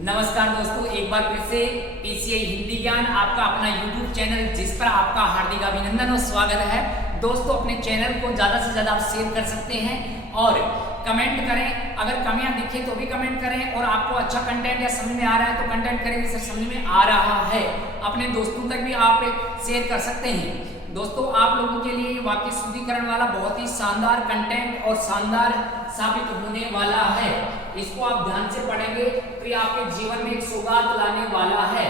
नमस्कार दोस्तों, एक बार फिर से पीसीआई हिंदी ज्ञान आपका अपना यूट्यूब चैनल जिस पर आपका हार्दिक अभिनंदन और स्वागत है। दोस्तों, अपने चैनल को ज़्यादा से ज़्यादा आप शेयर कर सकते हैं और कमेंट करें। अगर कमियां दिखे तो भी कमेंट करें और आपको अच्छा कंटेंट या समझ में आ रहा है तो कंटेंट करें सर समझ में आ रहा है, अपने दोस्तों तक भी आप शेयर कर सकते हैं। दोस्तों, आप लोगों के लिए वाक्य शुद्धिकरण वाला बहुत ही शानदार कंटेंट और शानदार साबित होने वाला है। इसको आप ध्यान से पढ़ेंगे तो ये आपके जीवन में एक सौगात लाने वाला है।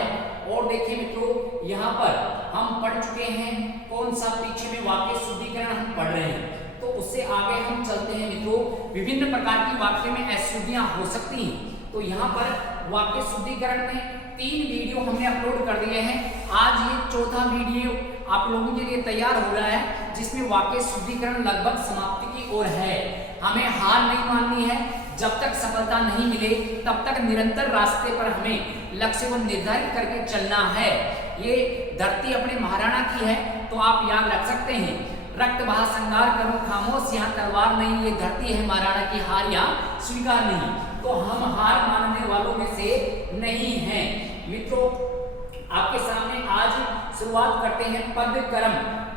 और देखिए मित्रों, यहाँ पर हम पढ़ चुके हैं कौन सा पीछे में वाक्य शुद्धिकरण हम पढ़ रहे हैं, तो उससे आगे हम चलते हैं मित्रों। विभिन्न प्रकार की वाक्य में अशुद्धियां हो सकती हैं, तो यहाँ पर वाक्य शुद्धिकरण में 3 वीडियो हमने अपलोड कर दिए हैं। आज ये चौथा वीडियो आप लोगों के लिए तैयार हो रहा है, जिसमें वाक्य शुद्धिकरण लगभग समाप्ति की ओर है। हमें हार नहीं माननी है, जब तक सफलता नहीं मिले तब तक निरंतर रास्ते पर हमें लक्ष्य को निर्धारित करके चलना है। ये धरती अपने महाराणा की है, तो आप याद रख सकते हैं, रक्त बहा संगार करो खामोश, यहाँ तलवार नहीं, ये धरती है महाराणा की, हार यहाँ स्वीकार नहीं। तो हम हार मानने वालों में से नहीं हैं। मित्रों, आपके सामने आज शुरुआत करते हैं पद कर्म।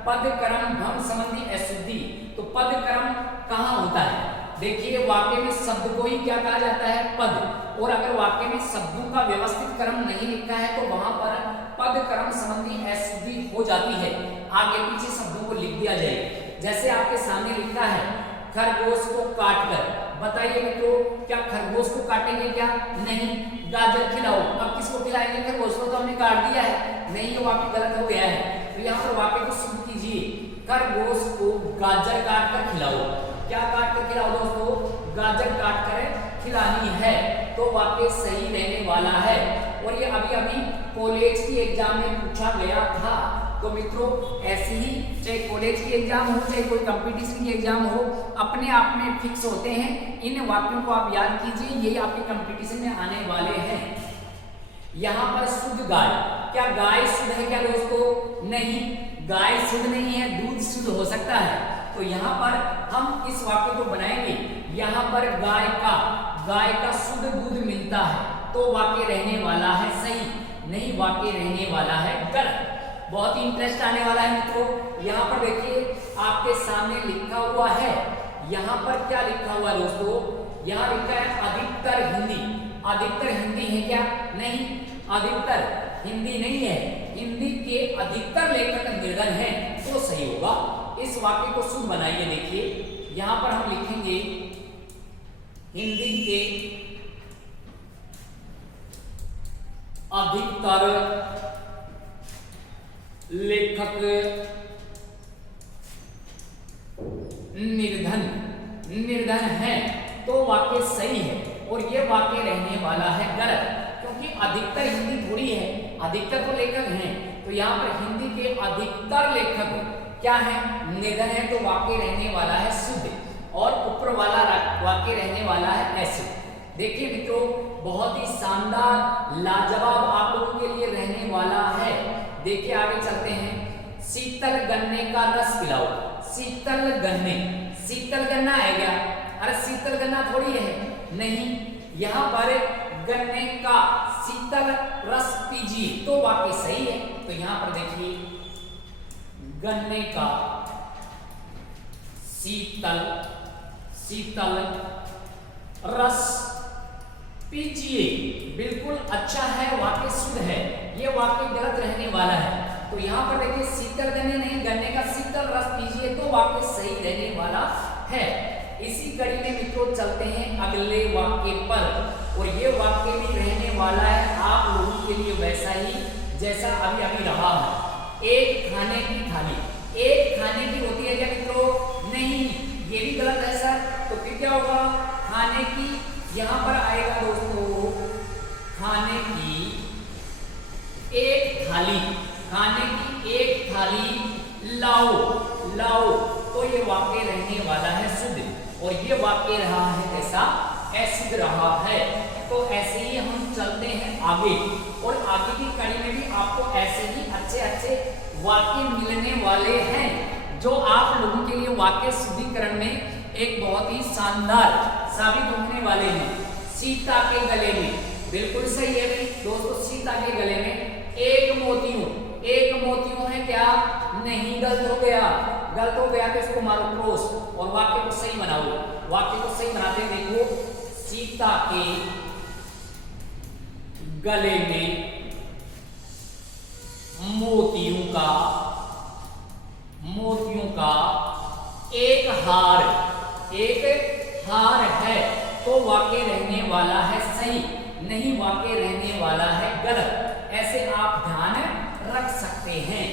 पद कर्म भंग संबंधी अशुद्धि। तो पद कर्म कहाँ होता है? देखिए, वाक्य में शब्द को ही क्या कहा जाता है? पद। और अगर वाक्य में शब्दों का व्यवस्थित क्रम नहीं लिखा है तो वहां पर पद कर्म संबंधी अशुद्धि हो जाती है। आगे पीछे शब्दों को लिख दिया जाए। जैसे आपके सामने लिखा है खरगोश को काटकर। बताइए मित्रों, क्या खरगोश को काटेंगे क्या? नहीं। गाजर खिलाओ, अब किसको खिलाएंगे? खरगोश को तो हमने काट दिया है। नहीं, ये वाक्य गलत हो गया है। तो यहाँ पर वाक्य को शुद्ध कीजिए, खरगोश को गाजर काट कर खिलाओ। क्या काट कर खिलाओ दोस्तों? गाजर काट कर खिलानी है, तो वाक्य सही रहने वाला है। और ये अभी अभी कॉलेज की एग्जाम में पूछा गया था। तो मित्रों, ऐसे ही चाहे कॉलेज की एग्जाम हो चाहे कोई कंपटीशन की एग्जाम हो, अपने आप में फिक्स होते हैं। इन वाक्यों को आप याद कीजिए, ये आपके कंपटीशन में आने वाले हैं। यहाँ पर शुद्ध गाय, क्या गाय शुद्ध है क्या दोस्तों? नहीं, गाय शुद्ध नहीं है, दूध शुद्ध हो सकता है। तो यहाँ पर हम इस वाक्य को बनाएंगे, यहाँ पर गाय का शुद्ध दूध मिलता है, तो वाक्य रहने वाला है सही। नहीं, वाक्य रहने वाला है गलत। बहुत ही इंटरेस्ट आने वाला है मित्रों। यहाँ पर देखिए, आपके सामने लिखा हुआ है, यहाँ पर क्या लिखा हुआ है दोस्तों? यहाँ लिखा है अधिकतर हिंदी। अधिकतर हिंदी है क्या? नहीं, अधिकतर हिंदी नहीं है। हिंदी के अधिकतर लेखक निर्धन हैं, तो सही होगा। इस वाक्य को शुद्ध बनाइए। देखिए, यहाँ पर हम लिखेंगे हिंदी के अधिकतर लेखक निर्धन है, तो वाक्य सही है। और ये वाक्य रहने वाला है गलत, क्योंकि अधिकतर हिंदी थोड़ी है, अधिकतर तो लेखक हैं। तो यहाँ पर हिंदी के अधिकतर लेखक क्या है? निर्धन है, तो वाक्य रहने वाला है शुद्ध। और ऊपर वाला वाक्य रहने वाला है ऐसे। देखिए मित्रों, बहुत ही शानदार लाजवाब आप लोगों के लिए रहने वाला है। देखिए, आगे चलते हैं। शीतल गन्ने का रस पिलाओ। शीतल गन्ना है क्या? अरे शीतल गन्ना थोड़ी है। नहीं, यहाँ पर गन्ने का शीतल रस पीजिए, तो वाक्य सही है। तो यहाँ पर देखिए, गन्ने का शीतल रस पीजिए, बिल्कुल अच्छा है, वाक्य शुद्ध है। ये वाक्य गलत रहने वाला है। तो यहाँ पर देखिए, शीतल गन्ने नहीं, गन्ने का शीतल रस पीजिए, तो वाक्य सही रहने वाला है। इसी कड़ी में मित्रों चलते हैं अगले वाक्य पर, और ये वाक्य भी रहने वाला है आप लोगों के लिए वैसा ही जैसा अभी अभी रहा है। एक खाने की थाली। एक खाने की होती है क्या मित्रों? नहीं, ये भी गलत है सर। तो फिर क्या होगा? खाने की, यहाँ पर आएगा दोस्तों खाने की एक थाली। खाने की एक थाली लाओ, तो ये वाक्य रहने वाला है शुद्ध। और ये वाक्य रहा है कैसा? अशुद्ध रहा है। तो ऐसे ही हम चलते हैं आगे, और आगे की कड़ी में भी आपको ऐसे ही अच्छे वाक्य मिलने वाले हैं, जो आप लोगों के लिए वाक्य शुद्धिकरण में एक बहुत ही शानदार साबित होने वाले हैं। सीता के गले में बिल्कुल सही है भाई दोस्तों, सीता के गले में एक मोतियों, एक मोतियों है क्या? नहीं, गलत हो गया, गलत हो गया तो इसको मारो क्रॉस और वाक्य को सही बनाओ। वाक्य को सही बनाते देखो, सीता के गले में मोतियों का एक हार है, तो वाक्य रहने वाला है सही, नहीं वाक्य रहने वाला है गलत। ऐसे आप ध्यान रख सकते हैं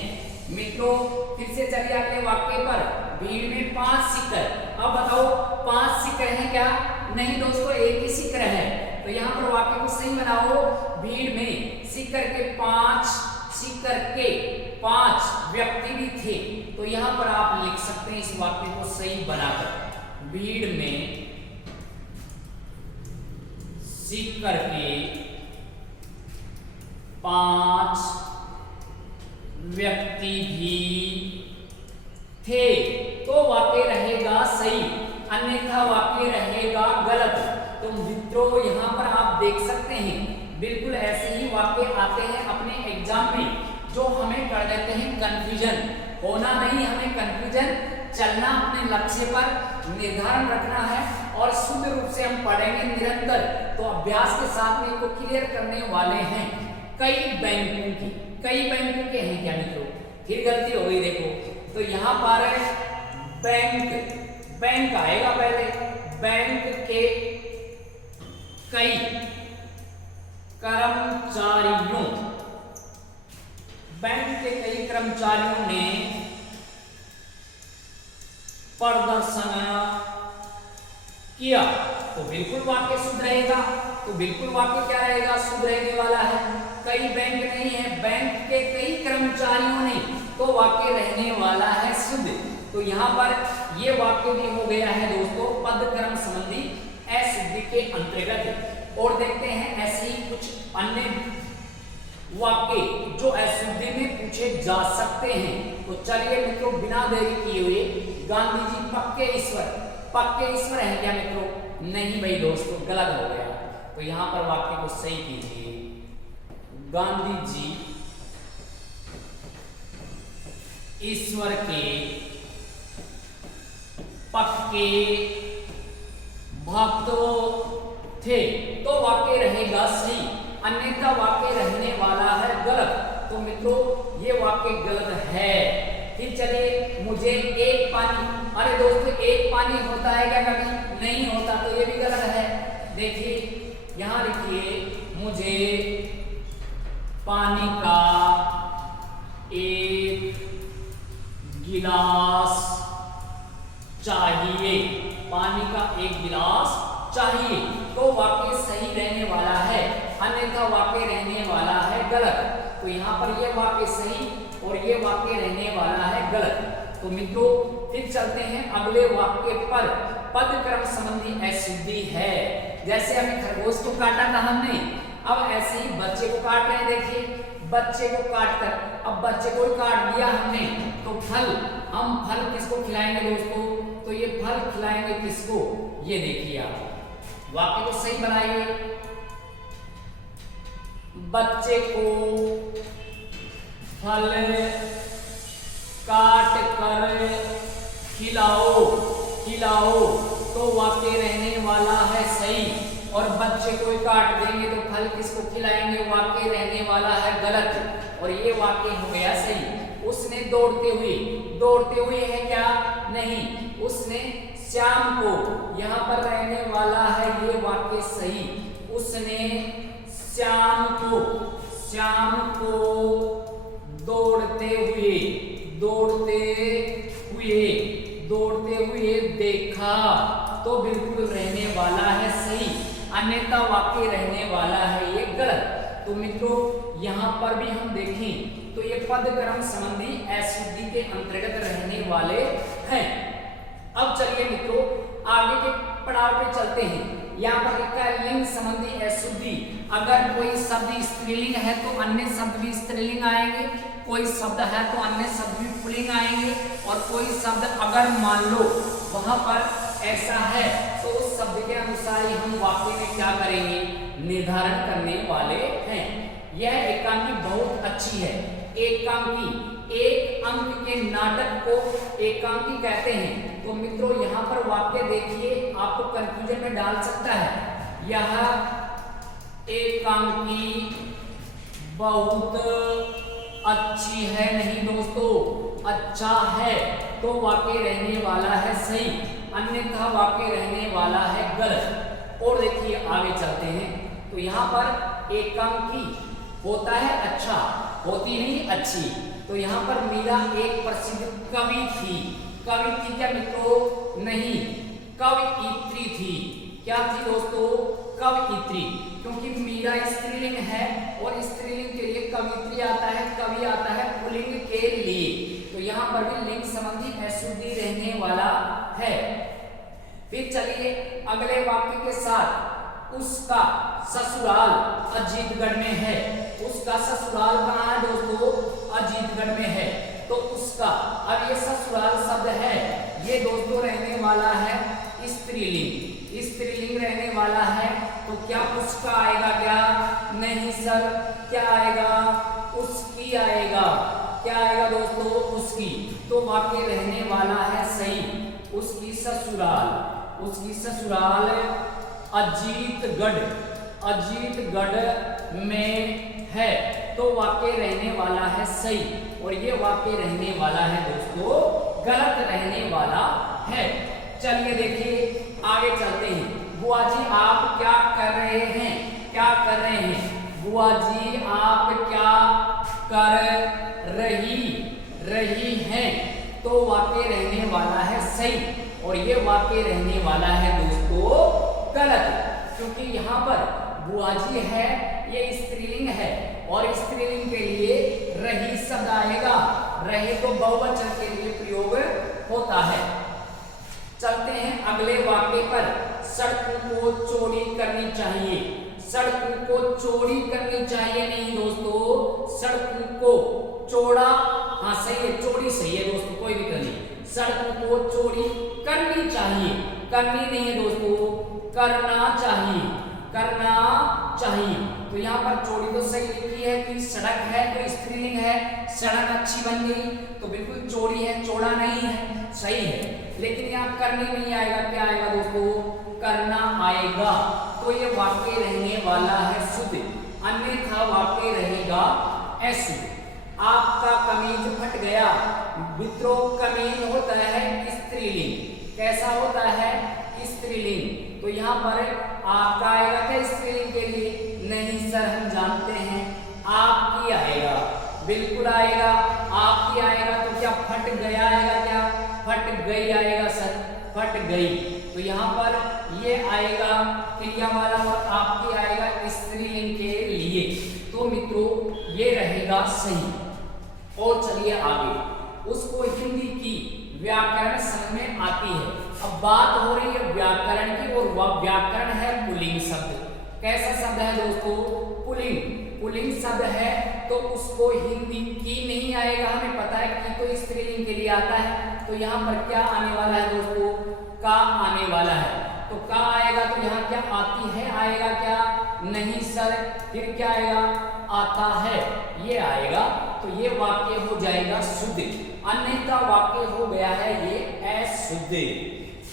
मित्रों। फिर से चलिए अगले वाक्य पर, भीड़ में 5 सिक्कर। अब बताओ 5 सिक्कर हैं क्या? नहीं दोस्तों, एक ही सिक्कर है। तो यहाँ पर वाक्य को सही बनाओ, भीड़ में सिक्कर के 5 व्यक्ति भी थे। तो यहाँ पर आप लिख सकते हैं इस वाक्य को सही बनाकर, भीड़ में सिक्कर के 5 व्यक्ति भी थे, तो वाक्य रहेगा सही, अन्यथा वाक्य रहेगा गलत। तो मित्रों यहाँ पर आप देख सकते हैं बिल्कुल ऐसे ही वाक्य आते हैं अपने एग्जाम में, जो हमें कर देते हैं कंफ्यूजन। होना नहीं हमें कंफ्यूजन, चलना अपने लक्ष्य पर, निर्धारण रखना है और शुद्ध रूप से हम पढ़ेंगे निरंतर। तो अभ्यास के साथ में इनको क्लियर करने वाले हैं। कई बैंकों के हैं क्या मित्रों? फिर गलती हो गई देखो, तो यहाँ पर बैंक आएगा पहले, बैंक के कई कर्मचारियों ने प्रदर्शन किया, तो बिल्कुल वाक्य शुद्ध रहेगा। तो बिल्कुल वाक्य क्या रहेगा? शुद्ध रहने वाला है। कई बैंक नहीं है, बैंक के कई कर्मचारियों ने, तो वाक्य रहने वाला है शुद्ध। तो यहाँ पर ये वाक्य भी हो गया है दोस्तों पद कर्म संबंधी अशुद्धि के अंतर्गत। और देखते हैं ऐसे ही कुछ अन्य वाक्य जो अशुद्धि में पूछे जा सकते हैं। तो चलिए मित्रों, बिना देरी किए हुए, गांधी जी पक्के ईश्वर है क्या मित्रों? नहीं भाई दोस्तों, गलत हो गया। तो यहाँ पर वाक्य को सही कीजिए, गांधी जी ईश्वर के पक्के भक्त थे, तो वाक्य रहेगा सही, अन्यथा वाक्य रहने वाला है गलत। तो मित्रों ये वाक्य गलत है। फिर चलिए, मुझे एक पानी, अरे दोस्तों एक पानी होता है क्या कभी? नहीं होता, तो ये भी गलत है। देखिए यहाँ लिखिए, मुझे पानी का एक गिलास चाहिए, पानी का एक गिलास चाहिए, तो वाक्य सही रहने वाला है, अन्यथा वाक्य रहने वाला है गलत। तो यहाँ पर ये वाक्य सही और ये वाक्य रहने वाला है गलत। तो मित्रों फिर चलते हैं अगले वाक्य पर, पद क्रम संबंधी अशुद्धि है। जैसे अभी खरगोश को काटा था हमने, अब ऐसे ही बच्चे को काट रहे हैं। देखिए बच्चे को काट कर, अब बच्चे को काट दिया हमने, तो हम फल किसको खिलाएंगे दोस्तों? तो ये फल खिलाएंगे किसको? ये देखिए आप वाक्य को सही बनाइए, बच्चे को फल काट कर खिलाओ, तो वाक्य रहने वाला है सही। और बच्चे को काट देंगे तो फल किसको खिलाएंगे? वाक्य रहने वाला है गलत। और ये वाक्य हो गया सही। उसने दौड़ते हुए है क्या? नहीं, उसने श्याम को, यहाँ पर रहने वाला है ये वाक्य सही, उसने श्याम को दौड़ते हुए देखा, तो बिल्कुल रहने वाला है सही, अन्यथा वाक्य रहने वाला है ये गलत। तो मित्रों यहाँ पर भी हम देखें तो ये पद क्रम संबंधी अशुद्धि के अंतर्गत रहने वाले हैं। अब चलिए मित्रों आगे के पड़ाव पे चलते हैं। यहाँ पर लिखा है लिंग संबंधी अशुद्धि। अगर कोई शब्द स्त्रीलिंग है तो अन्य शब्द भी स्त्रीलिंग आएंगे, कोई शब्द है तो अन्य शब्द भी पुल्लिंग आएंगे, और कोई शब्द अगर मान लो वहां पर ऐसा है तो उस शब्द के अनुसार ही हम वाक्य में क्या करेंगे? निर्धारण करने वाले हैं। यह एकांकी बहुत अच्छी है। एकांकी, एक अंक के नाटक को एकांकी कहते हैं। तो मित्रों यहाँ पर वाक्य देखिए, आपको कंफ्यूजन में डाल सकता है। यह एकांकी बहुत अच्छी है, नहीं दोस्तों, अच्छा है, तो वाक्य रहने वाला है सही, अन्यथा वाक्य रहने वाला है गलत। और देखिए आगे चलते हैं, तो यहाँ पर एकांकी होता है अच्छा, होती नहीं अच्छी। तो यहाँ पर मीरा एक प्रसिद्ध कवि थी। कवि थी क्या मित्रों? नहीं, कवयित्री थी। क्या थी दोस्तों? कवयित्री, क्योंकि मीरा स्त्रीलिंग है और स्त्रीलिंग के लिए कवयित्री आता है, कवि आता है पुल्लिंग के लिए। तो यहाँ पर भी लिंग संबंधी अशुद्धि रहने वाला है। फिर चलिए अगले वाक्य के साथ, उसका ससुराल अजीतगढ़ में है। उसका ससुराल कहाँ है दोस्तों? अजीतगढ़ में है। तो उसका, अब ये ससुराल शब्द है, ये दोस्तों रहने वाला है स्त्रीलिंग, स्त्रीलिंग रहने वाला है। तो क्या उसका आएगा क्या? नहीं सर, क्या आएगा? उसकी आएगा। क्या आएगा दोस्तों? उसकी। तो वाक्य रहने वाला है सही, उसकी ससुराल, उसकी ससुराल अजीतगढ़, अजीतगढ़ में है। तो वाक्य रहने वाला है सही, और ये वाक्य रहने वाला है दोस्तों गलत रहने वाला है। चलिए देखिए आगे चलते हैं। बुआ जी आप क्या कर रहे हैं? क्या कर रहे हैं? बुआ जी आप क्या कर रही हैं? तो वाक्य रहने वाला है सही, और ये वाक्य रहने वाला है दोस्तों गलत, क्योंकि यहाँ पर बुआ जी है, ये स्त्रीलिंग है, और स्त्रीलिंग के लिए रही शब्द आएगा। रही तो बहुवचन के लिए प्रयोग होता है। चलते हैं अगले वाक्य पर। सड़कों को चौड़ी करनी चाहिए। सड़कों को चौड़ी करनी चाहिए, नहीं दोस्तों, सड़कों को चौड़ा, हाँ सही है, चौड़ी सही है दोस्तों, कोई दिक्कत नहीं। सड़कों को चौड़ी करनी चाहिए, करनी नहीं है दोस्तों, करना चाहिए, करना चाहिए। तो यहाँ पर चौड़ी तो सही लिखी है कि सड़क है, तो स्त्रीलिंग है, सड़क अच्छी बन गई, तो बिल्कुल चौड़ी है, चौड़ा नहीं है, सही है। लेकिन यहाँ करनी नहीं आएगा, क्या आएगा दोस्तों? करना आएगा। तो ये वाक्य रहने वाला है शुद्ध, अन्यथा वाक्य रहेगा अशुद्ध। आपका कमीज फट गया। मित्रों कमीज होता है स्त्रीलिंग, कैसा होता है? स्त्रीलिंग। तो यहाँ पर आपका आएगा क्या स्त्रीलिंग के लिए? नहीं सर, हम जानते हैं आपकी आएगा, बिल्कुल आएगा, आपकी आएगा। तो क्या फट गया आएगा? क्या फट गई आएगा सर? फट गई। तो यहाँ पर ये आएगा क्रिया वाला, और आपकी आएगा स्त्रीलिंग के लिए। तो मित्रों ये रहेगा सही। और चलिए आगे, उसको हिंदी की व्याकरण समझ में आती है। अब बात हो रही है व्याकरण की, और वह व्याकरण है पुल्लिंग शब्द। कैसा शब्द है दोस्तों? पुल्लिंग, पुल्लिंग शब्द है, तो उसको हिंदी की नहीं आएगा, हमें पता है कि तो स्त्रीलिंग के लिए आता है। तो यहाँ पर क्या आने वाला है दोस्तों? का आने वाला है। तो का आएगा, तो यहाँ क्या आती है आएगा क्या? नहीं सर, फिर क्या आएगा? आता है, ये आएगा। तो ये वाक्य हो जाएगा शुद्ध, अन्यथा वाक्य हो गया है ये अशुद्ध।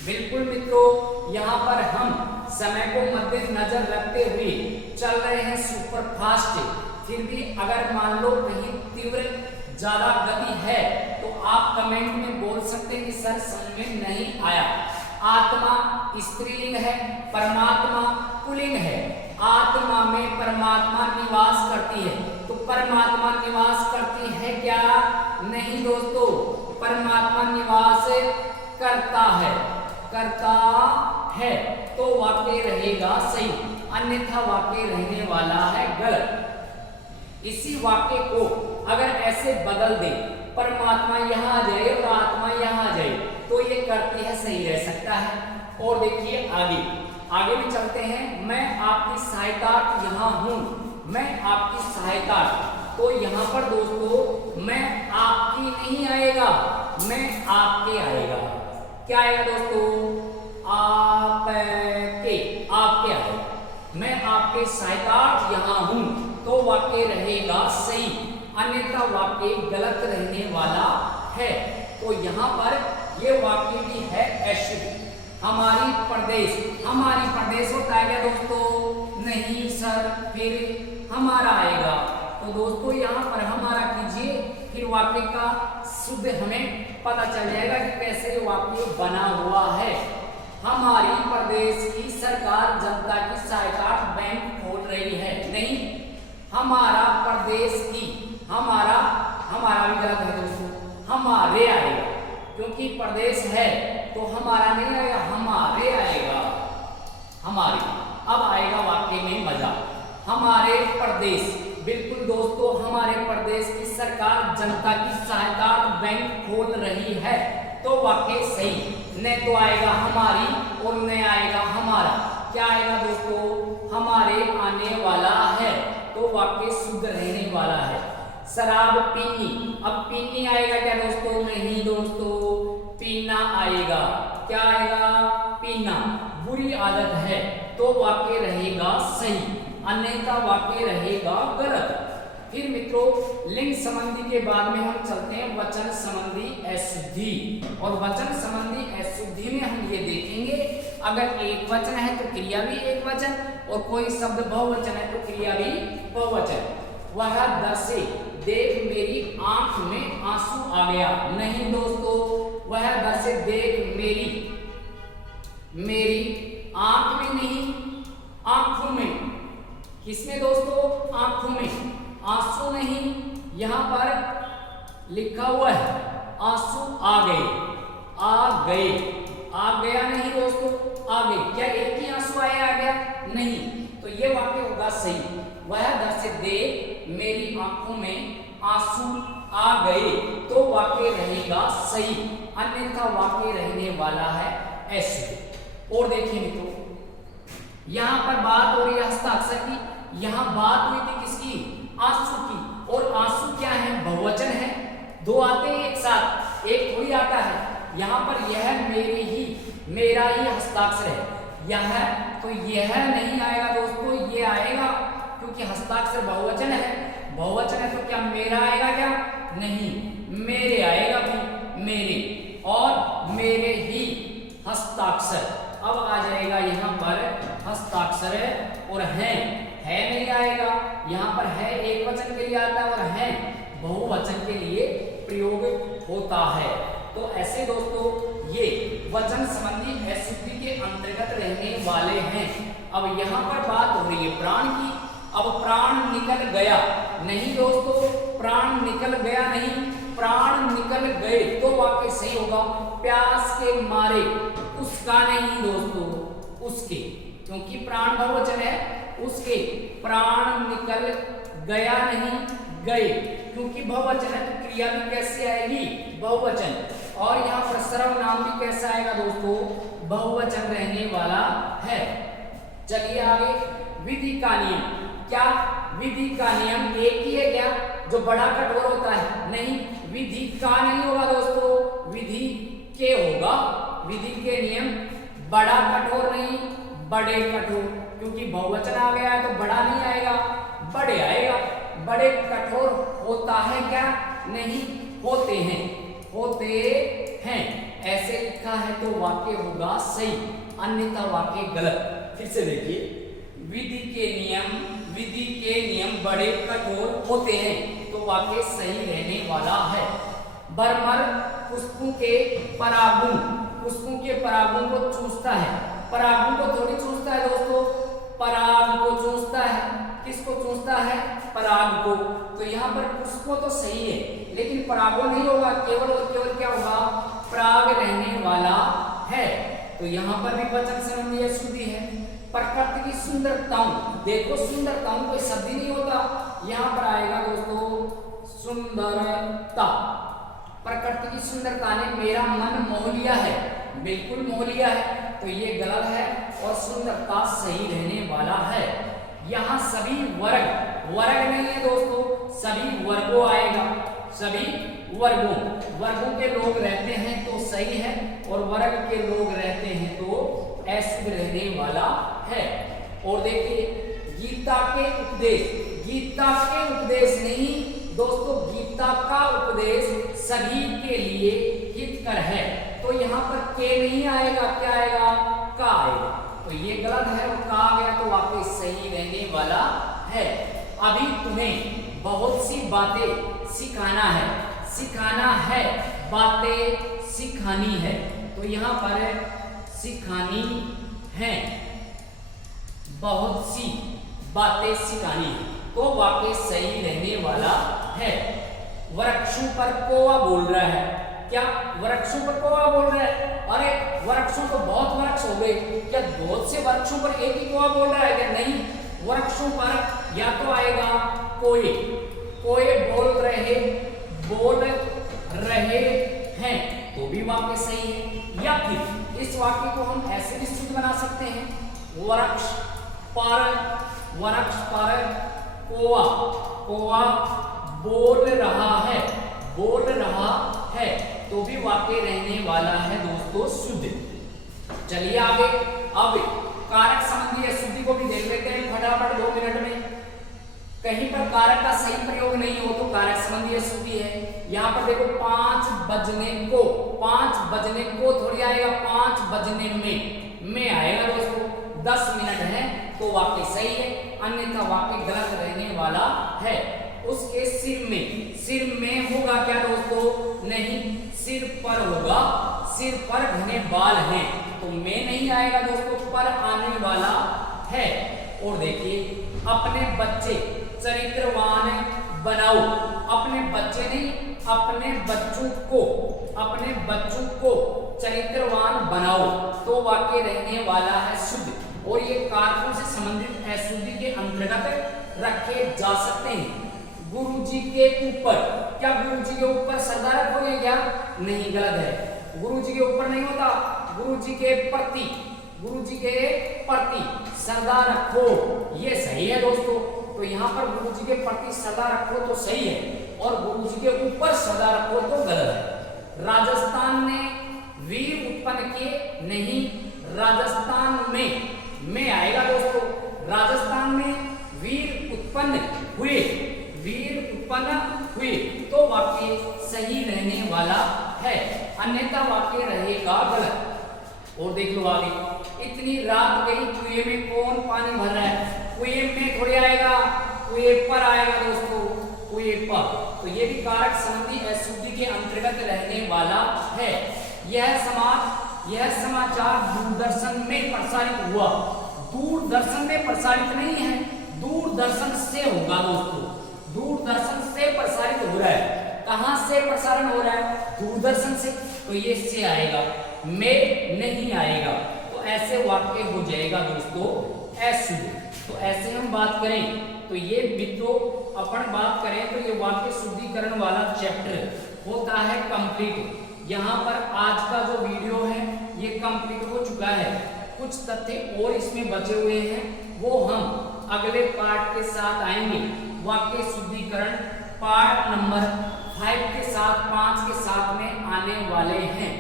बिल्कुल मित्रों, यहाँ पर हम समय को मद्देनजर रखते हुए चल रहे हैं सुपर फास्ट। फिर भी अगर मान लो कहीं तीव्र ज्यादा गति है, तो आप कमेंट में बोल सकते हैं कि सर समझ में नहीं आया। आत्मा स्त्रीलिंग है, परमात्मा पुल्लिंग है। आत्मा में परमात्मा निवास करती है, तो परमात्मा निवास करती है क्या? नहीं दोस्तों, परमात्मा निवास करता है, करता है। तो वाक्य रहेगा सही, अन्यथा वाक्य रहने वाला है गलत। इसी वाक्य को अगर ऐसे बदल दे, परमात्मा यहाँ आ जाए और आत्मा यहाँ आ जाए, तो ये करती है सही रह सकता है। और देखिए आगे भी चलते हैं। मैं आपकी सहायता यहाँ हूँ, मैं आपकी सहायता। तो यहाँ पर दोस्तों मैं आपकी नहीं आएगा, मैं आपके आएगा। क्या आएगा दोस्तों? आपके, आपके आएगा। मैं आपके सहायतार्थ यहाँ हूं, तो वाक्य रहेगा सही, अन्यथा वाक्य गलत रहने वाला है। तो यहाँ पर ये वाक्य भी है अशुद्ध। हमारी प्रदेश होता है क्या दोस्तों? नहीं सर, फिर हमारा आएगा। तो दोस्तों यहाँ पर हमारा कीजिए, फिर वाक्य का शुद्ध हमें पता चल जाएगा कि कैसे वाक्य बना हुआ है। हमारी प्रदेश की सरकार जनता की सहायता बैंक खोल रही है। नहीं, हमारा प्रदेश की, हमारा भी गलत है दोस्तों, हमारे आएगा, क्योंकि प्रदेश है तो हमारा नहीं आएगा, हमारे आएगा, हमारे। अब आएगा वाक्य में मजा। हमारे प्रदेश, बिल्कुल दोस्तों, हमारे प्रदेश की सरकार जनता की सहायता बैंक खोल रही है, तो वाक्य सही। न तो आएगा हमारी और न आएगा हमारा, क्या आएगा दोस्तों? हमारे आने वाला है, तो वाक्य शुद्ध रहने वाला है। शराब पीनी, अब पीनी आएगा क्या दोस्तों? नहीं दोस्तों, पीना आएगा। क्या आएगा? पीना। बुरी आदत है, तो वाक्य रहेगा सही, अन्यथा वाक्य रहेगा गलत। फिर मित्रों, लिंग संबंधी के बाद में हम चलते हैं वचन संबंधी अशुद्धि। और वचन संबंधी अशुद्धि में हम ये देखेंगे, अगर एक वचन है तो क्रिया भी एक वचन, और कोई शब्द बहुवचन है तो क्रिया भी बहुवचन। वह दर्शे, देख मेरी आंख में आंसू आ गया। नहीं दोस्तों, वह दर्शे देख मेरी आंख में नहीं, आंखों में। किसमें दोस्तों? आंखों में। आंसू नहीं, यहां पर लिखा हुआ है आंसू आ गए, आ गए, आ गया नहीं दोस्तों, आ गए। क्या एक ही आंसू आया आ गया? नहीं, तो ये वाक्य होगा सही। वह दर्शे देख मेरी आंखों में आंसू आ गए, तो वाक्य रहेगा सही, अन्यथा वाक्य रहने वाला है अशुद्ध। और देखिए मित्रों, यहां पर बात हो रही है हस्ताक्षर की, यहां बात हुई थी किसकी? आंसू की। और आंसू क्या है? बहुवचन है, दो आते हैं एक साथ, एक थोड़ी आता है। यहाँ पर यह मेरा ही हस्ताक्षर है, यह, तो यह नहीं आएगा दोस्तों, ये आएगा, क्योंकि हस्ताक्षर बहुवचन है। बहुवचन है तो क्या मेरा आएगा? क्या नहीं, मेरे आएगा भी, मेरे, और मेरे ही हस्ताक्षर। अब आ जाएगा यहाँ पर हस्ताक्षर और है नहीं आएगा। यहाँ पर है एक वचन के लिए आता है और है बहुवचन के लिए प्रयोग होता है। तो ऐसे दोस्तों ये वचन संबंधी अशुद्धि के अंतर्गत रहने वाले हैं। अब यहाँ पर बात हो रही है प्राण की। अब प्राण निकल गया, नहीं दोस्तों, प्राण निकल गया नहीं, प्राण निकल गए, तो वाक्य सही होगा। प्यास के मारे, उसका नहीं दोस्तों, उसके, क्योंकि प्राण बहुवचन है, उसके। प्राण निकल गया नहीं, गए, क्योंकि बहुवचन है तो क्रिया भी कैसे आएगी? बहुवचन। और यहाँ पर सर्वनाम भी कैसा आएगा दोस्तों? बहुवचन रहने वाला है। चलिए आगे, विधि का नियम। क्या विधि का नियम एक ही है क्या, जो बड़ा कठोर होता है? नहीं, विधि का नहीं होगा दोस्तों, विधि के होगा। विधि के नियम बड़ा कठोर नहीं, बड़े कठोर, क्योंकि बहुवचन आ गया है तो बड़ा नहीं आएगा, बड़े आएगा। बड़े कठोर होता है क्या? नहीं, होते हैं, होते हैं, ऐसे लिखा है तो वाक्य होगा सही, अन्यथा वाक्य गलत। फिर से देखिए, विधि के नियम बड़े कठोर होते हैं, तो वाक्य सही रहने वाला है। भरमर पुष्पों के परागों को चूसता है। परागों को थोड़ी चूसता है दोस्तों, पराग को चूसता है। किसको चूसता है? पराग को। तो यहाँ पर पुष्पों तो सही है, लेकिन परागो नहीं होगा, केवल और केवल क्या होगा? पराग रहने वाला है। तो यहाँ पर भी वचन संबंधी अशुद्धि है। प्रकृति की सुंदरताओं, देखो सुंदरताओं कोई शब्द ही नहीं होता, यहाँ पर आएगा दोस्तों सुंदरता। प्रकृति की सुंदरता ने मेरा मन मोह लिया है, बिल्कुल मोह लिया है, तो ये गलत है और सुंदरता सही रहने वाला है। यहाँ सभी वर्ग नहीं है दोस्तों, सभी वर्गों आएगा, सभी वर्गों के लोग रहते हैं तो सही है, और वर्ग के लोग रहते हैं तो अशुद्ध रहने वाला है। और देखिए गीता के उपदेश, गीता के उपदेश नहीं दोस्तों, गीता का उपदेश सभी के लिए हितकर है। तो यहाँ पर के नहीं आएगा, क्या आएगा, का आएगा। तो ये गलत है, और का आ गया तो वाकई सही रहने वाला है। अभी तुम्हें बहुत सी बातें सिखाना है, सिखाना है, बातें सिखानी है। तो यहाँ पर सिखानी है, बहुत सी बातें सिखानी है, तो वाकई सही रहने वाला है। वृक्षों पर कौवा बोल रहा है, क्या वृक्षों पर कौवा बोल रहा है? अरे वृक्षों तो बहुत वृक्ष हो गए, क्या बहुत से वृक्षों पर एक ही कौवा बोल रहा है क्या? नहीं, वृक्षों पर या तो आएगा कोए, कोए बोल रहे हैं, तो भी वाक्य सही है। या फिर इस वाक्य को हम ऐसे भी शुद्ध बना सकते हैं, वृक्ष पर कौवा, कौवा बोल रहा है, बोल रहा है, तो भी वाक्य रहने वाला है दोस्तों शुद्ध। चलिए आगे, अब कारक संबंधी अशुद्धि को भी देख लेते हैं फटाफट 2 मिनट में। कहीं पर कारक का सही प्रयोग नहीं हो तो कारक संबंधी अशुद्धि है। यहाँ पर देखो 5 बजने को, 5 बजने को थोड़ी आएगा, 5 बजने में आएगा दोस्तों। 10 मिनट है तो वाक्य सही है, अन्यथा वाक्य गलत रहने वाला है। उसके सिर में होगा क्या दोस्तों? नहीं, सिर पर होगा, सिर पर घने बाल हैं, तो में नहीं आएगा दोस्तों, पर आने वाला है। और देखिए अपने बच्चे चरित्रवान बनाओ, अपने बच्चे नहीं, अपने बच्चों को चरित्रवान बनाओ, तो वाक्य रहने वाला है शुद्ध। और ये कारकों से संबंधित अशुद्धि के अंतर्गत रखे जा सकते हैं। गुरुजी के ऊपर, क्या गुरुजी के ऊपर सरदार रखोगे क्या? नहीं, गलत है, गुरुजी के ऊपर नहीं होता, गुरुजी के प्रति सरदार रखो, ये सही है दोस्तों। तो यहाँ पर गुरुजी के प्रति सरदार रखो तो सही है, और गुरुजी के ऊपर सरदार रखो तो गलत है। राजस्थान ने वीर उत्पन्न किए, नहीं, राजस्थान में आएगा दोस्तों। राजस्थान में वीर उत्पन्न हुए, तो वाक्य सही रहने वाला है, अन्यथा वाक्य रहेगा गलत। और देख लो आगे, इतनी रात गई कुएं में कौन पानी भर रहा है? कुएं में थोड़ी आएगा, कुएं पर आएगा दोस्तों, कुएं पर। तो ये भी कारक संबंधी अशुद्धि के अंतर्गत रहने वाला है। यह समाचार दूरदर्शन में प्रसारित हुआ, दूरदर्शन में प्रसारित नहीं है, दूरदर्शन से होगा दोस्तों, दूरदर्शन से प्रसारित हो रहा है। कहां से प्रसारण हो रहा है? दूरदर्शन से, तो ये से आएगा, में नहीं आएगा, तो ऐसे वाक्य हो जाएगा दोस्तों अशुद्ध। तो ऐसे हम बात करें तो ये मित्रों अपन बात करें तो ये वाक्य शुद्धिकरण वाला चैप्टर होता है कंप्लीट। यहाँ पर आज का जो वीडियो है ये कंप्लीट हो चुका है, कुछ तथ्य और इसमें बचे हुए हैं, वो हम अगले पार्ट के साथ आएंगे। वाक्य शुद्धिकरण पार्ट नंबर 5 के साथ 5 के साथ में आने वाले हैं।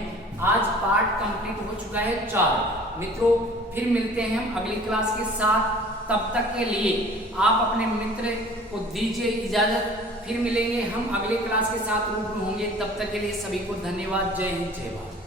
आज पार्ट कंप्लीट हो चुका है 4। मित्रों फिर मिलते हैं हम अगली क्लास के साथ, तब तक के लिए आप अपने मित्र को दीजिए इजाजत। फिर मिलेंगे हम अगली क्लास के साथ रूबरू होंगे, तब तक के लिए सभी को धन्यवाद। जय हिंद, जय भारत।